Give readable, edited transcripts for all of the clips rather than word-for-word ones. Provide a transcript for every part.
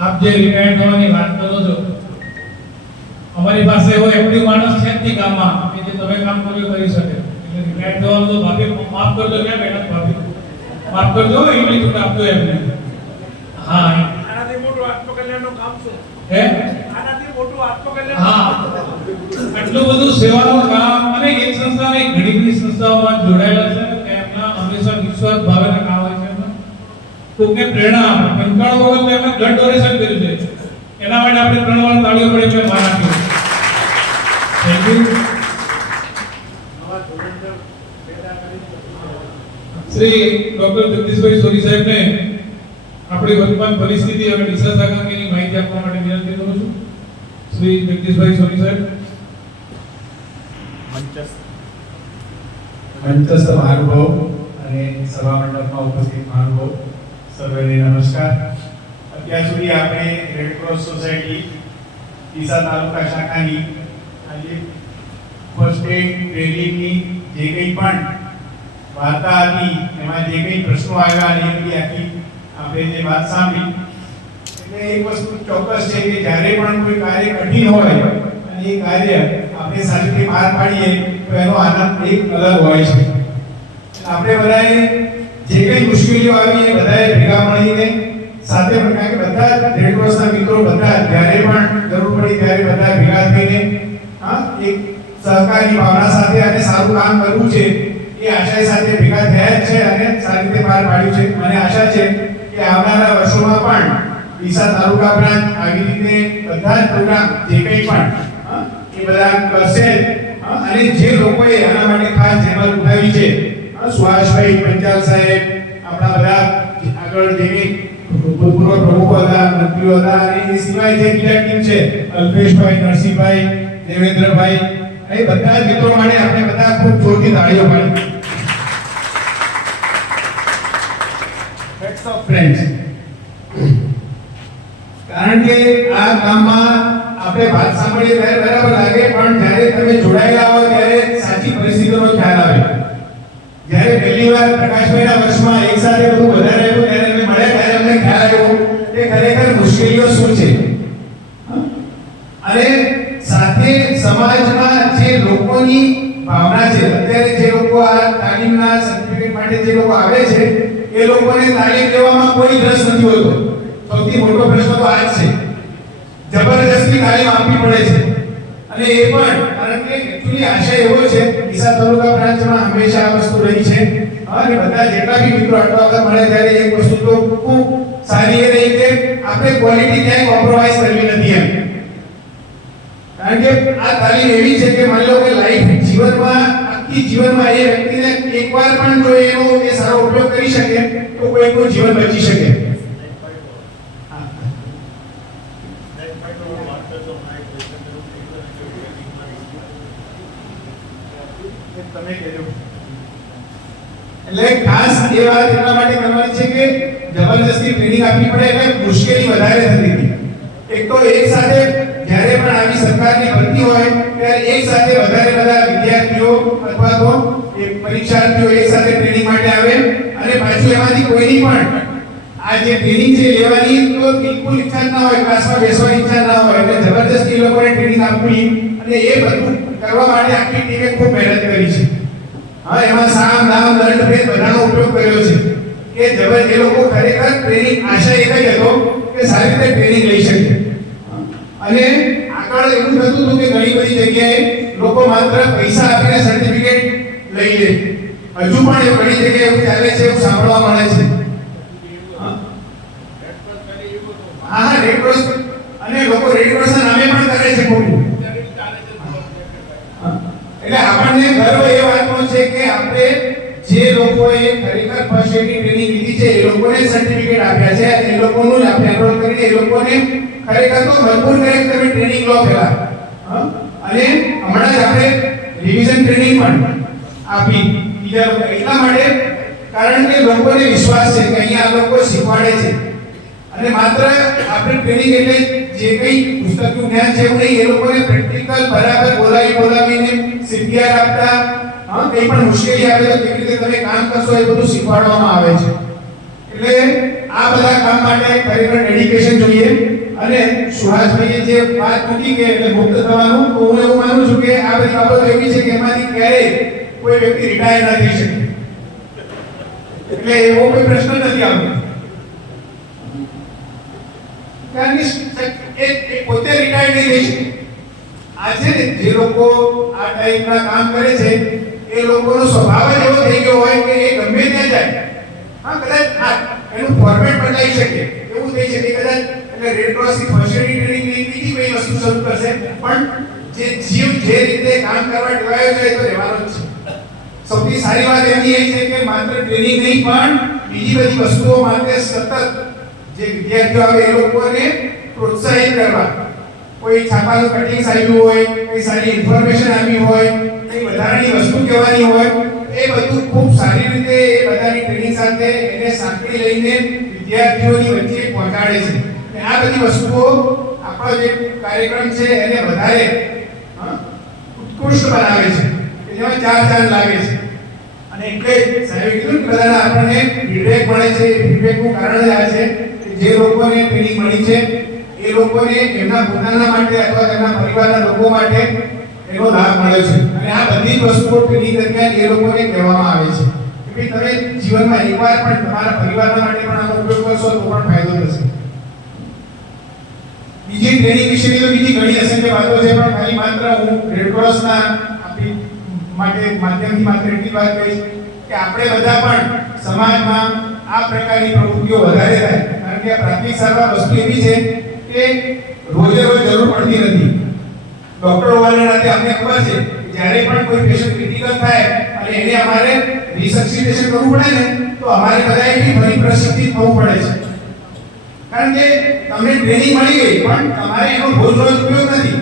આપ જે રિટાયર થવાની વાત કરો છો, અમારી પાસે એવો એક્ટિવ માણસ છે જ નહીં ગામમાં કે જે તમે કામ કર્યું કરી શકે. એટલે રિટાયર થવાનું તો ભાભી માફ કરજો, ક્યાં બેઠા ભાભી માફ કરજો, એટલી છૂટ આપજો એમને. હા, આનાથી મોટું આત્મકલ્યાણનું કામ શું હે? આનાથી મોટું આત્મકલ્યાણ. હા, આટલું બધું સેવાનું કામ અને એક સંસ્થા નહીં, ઘણી બધી સંસ્થાઓમાં જોડાયેલા છે કે એમના હંમેશા વિશ્વાસ ભાવેના કામ હોય છે. કોઈને પ્રેરણા આપે, કંટાળો વગર તો એમને બ્લડ ડોનેશન કર્યું છે. એના માટે આપણે 3 વાર તાળીઓ પડે એટલે બહાર આપ્યો. Thank you. Shri doctor Jagdishbhai Soni સાહેબને આપણી વર્તમાન પરિસ્થિતિ અને દિશા સાગરની માહિતી આપવા માટે વિનંતી કરું છું. શ્રી જગદીશભાઈ સોની સાહેબ. મંચસ્થ મહાનુભાવ અને સભા મંડપમાં ઉપસ્થિત મહાનુભાવ સર્વેને નમસ્કાર. અત્યાર સુધી આપણે રેડક્રોસ સોસાયટી ડીસા તાલુકા શાખાની આજે ફર્સ્ટ એડ ટ્રેનિંગની જે કંઈ પણ વાર્તા હતી, એમાં જે કંઈ પ્રશ્નો આવ્યા અને એ બધી આખી આપણે જે વાત સાંભળી, એટલે એક વસ્તુ ચોક્કસ છે કે જ્યારે પણ કોઈ કાર્ય કઠિન હોય અને એ કાર્ય આપણે સારી રીતે પાર પાડીએ તો એનો આનંદ એક અલગ હોય છે. આપણે બધાએ જે કઈ મુશ્કેલીઓ આવી એ બધાએ ભેગા મળીને સાથે મળીને બધા રેડ ક્રોસના મિત્રો બધા જ્યારે પણ જરૂર પડી ત્યારે બધા ભેગા થઈને એક સહકારની ભાવના સાથે અને સારું કામ કરવું છે એ આશય સાથે ભેગા થયા જ છે અને સારી રીતે પાર પાડ્યું છે. મને આશા છે કે આવનારા વર્ષોમાં પણ ડીસા તાલુકા બ્રાન્ચ આવી રીતે બધા જ પ્રોગ્રામ જે કંઈ પણ એ બધા કરશે અને જે લોકોએ આના માટે ખાસ જહેમત ઉઠાવી છે, સુહાસભાઈ પંચાલ સાહેબ, આપણા બધા આગળ જે ભૂતપૂર્વ પ્રમુખો હતા, મંત્રીઓ હતા અને એ સિવાય જે બીજા ટીમ છે, અલ્પેશભાઈ, નરસિંહભાઈ, દેવેન્દ્રભાઈ, એ બધા જ મિત્રો માટે આપણે બધા ખૂબ જોરથી તાળીઓ પાડી. Heads of friends. કારણ કે આ કામમાં આપણે વાત સાંભળીએ ત્યારે બરાબર લાગે, પણ જ્યારે તમે જોડાયેલા હો ત્યારે સાચી પરિસ્થિતિનો ખ્યાલ આવે. જ્યારે પહેલી વાર પ્રકાશભાઈના વર્ષમાં એક સાથે બધું વધારે આવ્યું ત્યારે અમે મળ્યા ત્યારે અમને ખ્યાલ આવ્યો કે ખરેખર મુશ્કેલીઓ શું છે. અને સાથે સમાજમાં જે લોકોની ભાવના છે, અત્યારે જે લોકો આ તાલીમના સર્ટિફિકેટ માટે જે લોકો આવે છે એ લોકોને તાલીમ લેવામાં કોઈ રસ નથી હોતો. સૌથી મોટો પ્રશ્ન તો આ જ છે. જબરજસ્તી તાલીમ આપવી પડે છે અને એ પણ કારણ કે એકચ્યુઅલી આશય એવો છે ડીસા તાલુકા બ્રાન્ચમાં હંમેશા આ વસ્તુ રહી છે અને બધા જેટલા બી મિત્રો આટલા વખત મળે ત્યારે એક વસ્તુ તો ખૂબ સારી એ રહી કે આપણે ક્વોલિટી ક્યાંય કોમ્પ્રોમાઇઝ કરવી નથી એમ. કારણ કે આ તાલીમ એવી છે કે માની લો કે લાઈફ જીવનમાં આખી જીવનમાં એ વ્યક્તિને એકવાર પણ જો એનો એ સારો ઉપયોગ કરી શકે તો કોઈનું જીવન બચી શકે. તમે કહેજો. એટલે ખાસ એ વાત એટલા માટે કરવાની છે કે જબરજસ્તી ટ્રેનિંગ આપવી પડે એટલે મુશ્કેલી વધારે થતી હતી. એક તો એક સાથે જ્યારે પણ આવી સરકારની ભરતી હોય ત્યારે એક સાથે વધારે બધા વિદ્યાર્થીઓ અથવા તો પરીક્ષાર્થીઓ એક સાથે ટ્રેનિંગ માટે આવે અને પાછું એમાંથી કોઈની પણ આ જે ટ્રેનિંગ છે લેવાની તો બિલકુલ ઈચ્છા ના હોય, ક્લાસમાં બેસવાની ઈચ્છા ના હોય, એટલે જબરજસ્તી લોકોને ટ્રેનિંગ આપવી અને એ બધું કરવા માટે આખી ટીમે ખૂબ મહેનત કરી છે. હા, એમાં સામ દામ દંડ ભેદ બધાનો ઉપયોગ કર્યો છે કે એ લોકો ખરેખર ટ્રેનિંગ આશા એક જ હતો કે સારી રીતે ટ્રેનિંગ લઈ શકે. અને આગળ એવું થતું હતું કે ઘણી બધી જગ્યાએ લોકો માત્ર પૈસા આપીને સર્ટિફિકેટ લઈ લે. હજુ પણ એ ઘણી જગ્યાએ એવું ચાલે છે, એવું સાંભળવા મળે છે. હા, રેડ ક્રોસ અને લોકો રેડ ક્રોસના નામે પણ કરે છે ખોટું. એટલે આપણને ગર્વ એ વાતનો છે કે આપણે જે લોકોએ ખરેખર ફર્સ્ટ એડની ટ્રેનિંગ લીધી છે એ લોકોને સર્ટિફિકેટ આપ્યા છે અને એ લોકોનું જ આપણે એનરોલ કરીને એ લોકોને ખરેખર તો મજબૂર કરે કે તમે ટ્રેનિંગ લો પહેલા. અને હમણાં જ આપણે રિવિઝન ટ્રેનિંગ પણ આપી બીજા લોકો એટલા માટે કારણ કે લોકોને વિશ્વાસ છે કે અહીંયા આ લોકો શીખવાડે છે અને માત્ર આપણે ટ્રેનિંગ એટલે જે કંઈ પુસ્તકનું જ્ઞાન છે એવું નહીં, એ લોકોને પ્રેક્ટિકલ બરાબર બોલાવીને સીપીઆર આપતા કંઈ પણ મુશ્કેલી આવે તો કેવી રીતે તમે કામ કરશો એ બધું શીખવાડવામાં આવે છે. એટલે આ બધા કામ માટે ખરેખર ડેડિકેશન જોઈએ. અને સુહાસભાઈએ જે વાત મૂકી કે એટલે મુક્ત થવાનું, તો હું એવું માનું છું કે આ બધી બાબતો એવી છે કે એમાંથી ક્યારેય કોઈ વ્યક્તિ રિટાયર ન થઈ શકે, એટલે એવો કોઈ પ્રશ્ન નથી આવતો. કારણ કે એ પોતે રિટાયર નહીં થઈ શકે. આજે જે લોકો આ ટાઈપના કામ કરે છે એ લોકોનો સ્વભાવ જ એવો થઈ ગયો હોય કે એ ગમે ત્યાં જાય. હા, કદાચ એનું ફોર્મેટ બદલાઈ શકે, એવું થઈ શકે કદાચ. એટલે રેડ ક્રોસ ની ફર્સ્ટ એડ ટ્રેનિંગ ની બીજી કોઈ વસ્તુ શરૂ કરશે, પણ જે જીવ જે રીતે કામ કરવા ટેવાયો છે એ તો રહેવાનો જ છે. સૌથી સારી વાત એની એ છે કે માત્ર ટ્રેનિંગ નહીં પણ બીજી બધી વસ્તુઓ માટે સતત જે વિદ્યાર્થીઓ આવે એ લોકોને પ્રોત્સાહિત કરવા. કોઈ છાપાનું કટિંગ આવ્યું હોય, કોઈ સારી ઇન્ફોર્મેશન આવી હોય, કોઈ વધારાની વસ્તુ કહેવાની હોય, એ બધું ખૂબ સારી રીતે એ બધાની ટ્રેનિંગ સાથે એને સાંકળી લઈને વિદ્યાર્થીઓની વચ્ચે પહોંચાડે છે. અને આ બધી વસ્તુઓ આપણો જે કાર્યક્રમ છે એને વધારે ઉત્કૃષ્ટ બનાવે છે, કે જેમાં ચાર લાગે છે. અને એટલે સાહેબે કીધું કે બધાના આપણને ફીડબેક મળે છે. ફીડબેકનું કારણ જ આ છે કે જે લોકોને ટ્રેનિંગ મળી છે એ લોકોને એમના પોતાના માટે અથવા તેમના પરિવારના લોકો માટે એનો લાભ મળે છે. અને આ બધી જ વસ્તુઓ ટ્રેનિંગ દરમિયાન એ લોકોને કહેવામાં આવે છે કે ભાઈ તમે જીવનમાં એકવાર પણ તમારા પરિવારના માટે પણ આનો ઉપયોગ કરશો તો પણ ફાયદો થશે. બીજી ટ્રેનિંગ વિશેની તો બીજી ઘણી અસંખ્ય વાતો છે, પણ ખાલી માત્ર હું રેડ ક્રોસના આપણી માટે માધ્યમથી માત્ર એટલી વાત કહીશ કે આપણે બધા પણ સમાજમાં આ પ્રકારની પ્રવૃત્તિઓ વધારે થાય. કારણ કે આ પ્રાથમિક સારવાર વસ્તુ એવી છે કે રોજે રોજ જરૂર પડતી નથી. ડોક્ટર હોવાના નાતે અમને ખબર છે કે જ્યારે પણ કોઈ પેશન્ટ ક્રિટિકલ થાય અને એને અમારે રિસર્સિટેશન કરવું પડે ને, તો અમારે બધાએ ફરી પ્રશિક્ષિત થવું પડે છે. કારણ કે તમને ટ્રેનિંગ મળી ગઈ પણ તમારે એનો રોજ રોજ ઉપયોગ નથી.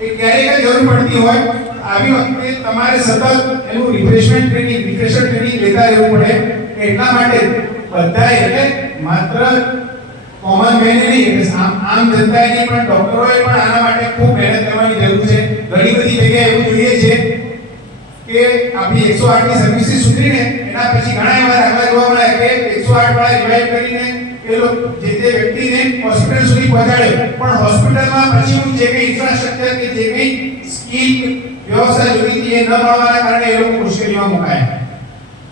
એ ક્યારેક જ જરૂર પડતી હોય, આવી વખતે તમારે સતત એનું રિફ્રેશમેન્ટ ટ્રેનિંગ લેતા રહેવું પડે. એટલા માટે બધા એટલે માત્ર કોમન મેને નહીં, આમ જનતાએ નહીં પણ ડોક્ટરોએ પણ આના માટે ખૂબ મહેનત કરવાની જરૂર છે. ઘણી બધી જગ્યાએ એવું જોઈએ છે કે આપણી 108 ની સર્વિસીસ સુધરીને એના પછી ઘણા એવા દાખલા જોવા મળે કે 108 વાળા રિવાઇવ કરીને એ લોકો જે તે વ્યક્તિને હોસ્પિટલ સુધી પહોંચાડે, પણ હોસ્પિટલમાં પછી જે કંઈ ઇન્ફ્રાસ્ટ્રક્ચર કે જે કંઈ સ્કિલ વ્યવસ્થા જોઈતી હતી એ ન મળવાના કારણે એ લોકો મુશ્કેલીમાં મુકાયા.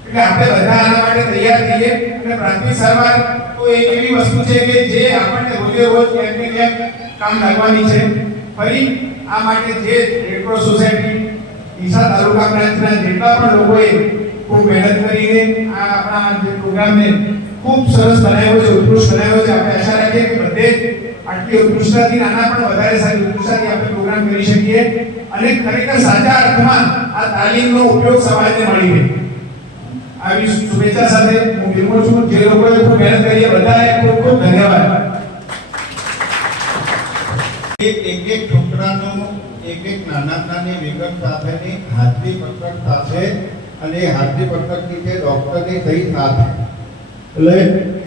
એટલે આપણે બધા આના માટે તૈયાર થઈએ. અને પ્રાથમિક સારવાર તો એક એવી વસ્તુ છે કે જે આપણને રોજે રોજ ક્યાંક ને ક્યાંક કામ લાગવાની છે. ફરી આ માટે જે રેડ ક્રોસ સોસાયટી ડીસા તાલુકા બ્રાન્ચના જેટલા પણ લોકોએ ખૂબ મહેનત કરીને આ આપણા જે પ્રોગ્રામને ખૂબ સરસ બનાવ્યો છે, ઉત્કૃષ્ટ બનાવ્યો છે. આપણે આશા રાખીએ કે બધે આટલી ઉત્કૃષ્ટતાથી આના પણ વધારે સારી ઉત્કૃષ્ટતાથી આપણે પ્રોગ્રામ કરી શકીએ અને ખરેખર સાચા અર્થમાં આ તાલીમનો ઉપયોગ સમાજને મળી રહે. આવી શુભેચ્છા સાથે હું વિરમું છું. જે લોકોએ ખૂબ મહેનત કરી બધાને ખૂબ ખૂબ ધન્યવાદ. એક છોકરાનો એક નાની વિગત સાથેની હાજરી પત્રક સાથે અને હાજરી પત્રકની જે ડોક્ટરની સહી સાથે, એટલે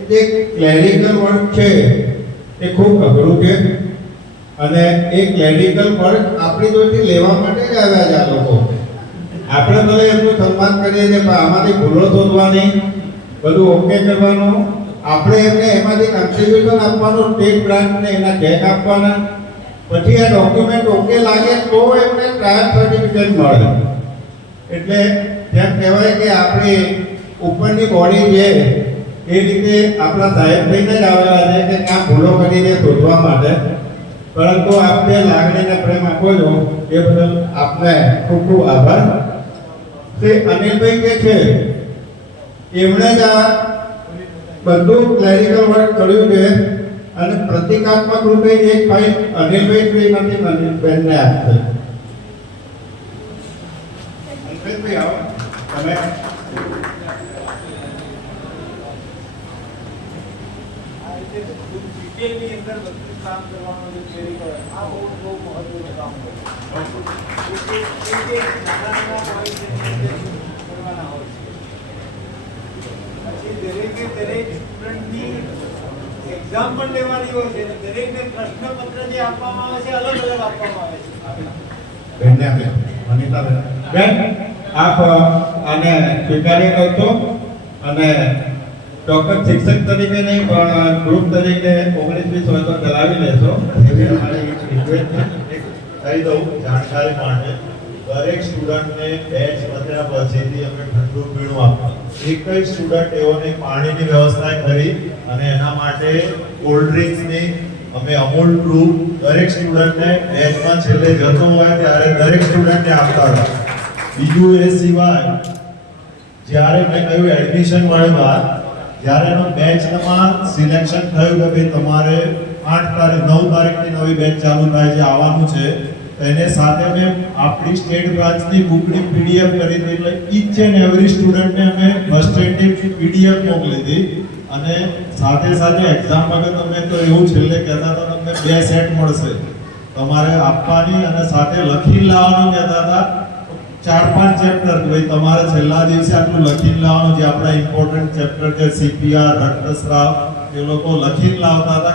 જે ક્લેરિકલ વર્ક છે એ ખૂબ અઘરું છે. અને એ ક્લેરિકલ વર્ક આપણી જોડેથી લેવા માટે જ આવ્યા છે આ લોકો. આપણે ભલે એમનું સન્માન કરીએ છીએ, પણ આમાંથી ભૂલો શોધવાની, બધું ઓકે કરવાનું, આપણે એમને એમાંથી કન્ટ્રીબ્યુશન આપવાનું, સ્ટેટ બ્રાન્ચને એના ચેક આપવાના, પછી આ ડોક્યુમેન્ટ ઓકે લાગે તો એમને ટ્રાયલ સર્ટિફિકેટ મળે. એટલે જેમ કહેવાય કે આપણી ઉપરની બોડી છે એ રીતે આપણા સાહેબ થઈને જ આવેલા છે કે ક્યાં ભૂલો કરીને શોધવા માટે. પરંતુ આપણે લાગણીને પ્રેમ આપો છો એ બદલ આપને ખૂબ ખૂબ આભાર. તે અનિલભાઈ કે છે એમણે જ આ બધું ક્લેરિકલ વર્ક કર્યું છે અને પ્રતિકાત્મક રૂપે એક ફાઇલ અનિલભાઈ શ્રીમતી મનીષબેનને આપશે. અનિલભાઈ આવો તમે. ડિટેલની અંદર બધું કામ કરવાનું જે થિયરી કરે આ બહુ મહત્વનું કામ હોય. જે નાના પોઈન્ટ કરવાના હોય છે. પછી દરેક સ્ટુડન્ટની એક્ઝામ પણ લેવાની હોય છે. દરેકને પ્રશ્નપત્ર જે આપવામાં આવે છે અલગ અલગ આપવામાં આવે છે. બેન આપ આને સ્વીકારી કરશો અને ચોક્કસ શિક્ષક તરીકે નહીં પણ ગ્રુપ તરીકે 19-20 વર્ષ ચલાવી લાવી લેશો એવી અમારી રિક્વેસ્ટ છે. કહી દઉં જાણકારી માટે દરેક સ્ટુડન્ટને બેચ પત્યા પછીથી અમે ઠંડુ પીણું આપીએ. એક જ સ્ટુડન્ટ એઓને પાણીની વ્યવસ્થા કરી અને એના માટે કોલ્ડ ડ્રિંક્સની અમે અમૂલ ટ્રુ દરેક સ્ટુડન્ટને બેચમાં છેલ્લે જતો હોય ત્યારે દરેક સ્ટુડન્ટને આપતા હતા. બીજું એ સિવાય જ્યારે મેં કહ્યું એડમિશન મળે બાદ જ્યારે એનો બેચમાં સિલેક્શન થયું કે ભાઈ તમારે 9 તારીખથી નવી બેચ ચાલુ થાય છે આવવાનું છે, તો એને સાથે મેં આપણી સ્ટેટ બ્રાન્ચની બુકની પીડીએફ કરી હતી. એટલે ઈચ એન્ડ એવરી સ્ટુડન્ટને અમે ફર્સ્ટ એડની પીડીએફ મોકલી હતી અને સાથે સાથે એક્ઝામ વખત અમે તો એવું છેલ્લે કહેતા હતા તમને 2 સેટ મળશે તમારે આપવાની અને સાથે લખીને લાવવાનું કહેતા હતા. 4-5 ચેપ્ટર ભાઈ તમારે છેલ્લા દિવસે આટલું લખીને લાવવાનું, જે આપણા ઇમ્પોર્ટન્ટ ચેપ્ટર છે CPR, રક્તસ્રાવ, એ લોકો લખીને લાવતા હતા.